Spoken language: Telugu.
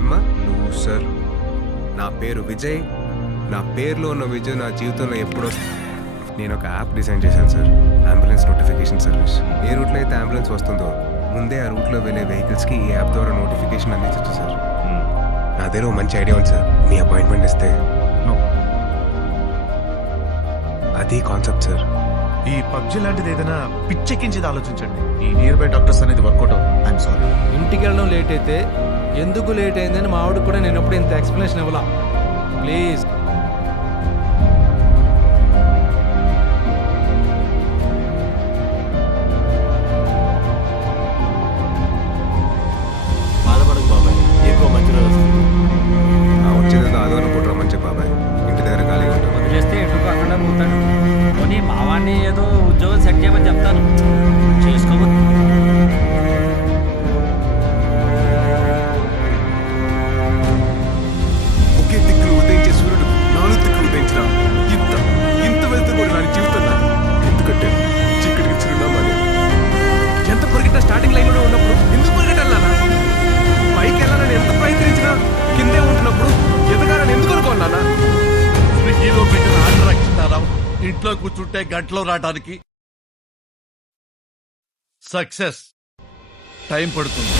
ఆయమ్మ లూసర్. నా పేరు విజయ్. నా పేరులో ఉన్న విజయ్ నా జీవితంలో ఎప్పుడో. నేను ఒక యాప్ డిజైన్ చేశాను సార్, అంబులెన్స్ నోటిఫికేషన్ సర్వీస్. ఏ రూట్లో అయితే అంబులెన్స్ వస్తుందో ముందే ఆ రూట్లో వెళ్ళే వెహికల్స్కి ఈ యాప్ ద్వారా నోటిఫికేషన్ అందించచ్చు సార్. నా దగ్గర ఓ మంచి ఐడియా ఉంది సార్, మీ అపాయింట్మెంట్ ఇస్తే. అది కాన్సెప్ట్ సార్. ఈ పబ్జి లాంటిది ఏదైనా పిచ్చెక్కించేది ఆలోచించండి. ఈ నియర్ బై డాక్టర్స్ అనేది వర్కౌట్ అవుతుంది. I'm sorry. ఇంటికి వెళ్ళడం లేట్ అయితే ఎందుకు లేట్ అయిందని మా ఆవిడకి కూడా నేను ఎప్పుడు ఇంత ఎక్స్ప్లెనేషన్ ఇవ్వాలా. ప్లీజ్. బాధపడకు బాబాయ్, ఎక్కువ మంచి రోజు వస్తుంది. వచ్చేదేదో ఆదివారం పూట రమ్మని చెప్పి బాబాయ్, ఇంటి దగ్గర ఖాళీగా ఉంటుంది. వదిలేస్తే ఎటు అక్కడ పోతాడు. పోనీ మావాడిని ఏదో ఉద్యోగం సెట్ చేయమని చెప్తాను, చేసుకో. ఒకే దిక్కులు ఉదయించే సూర్యుడు 4 దిక్కులు ఉదయించిన ఇంత వెళ్తూ కూడా నా జీవితం నాది. ఎందుకంటే చీకటికి చిరునామా లేదు. ఎంత పరిగెట్టినా స్టార్టింగ్ లైన్లోనే ఉన్నప్పుడు ఎందుకు పరిగెట్టాలన్నా? పైకి వెళ్ళాలని ఎంత ప్రయత్నించినా కిందే ఉంటున్నప్పుడు ఎదగాలని ఎందుకు అనుకోవాలన్నా? స్విగ్గీలో పెట్టిన ఆర్డర్ రక్షిస్తారావు ఇంట్లో కూర్చుంటే గంటలో రావడానికి. సక్సెస్ టైం పడుతుంది.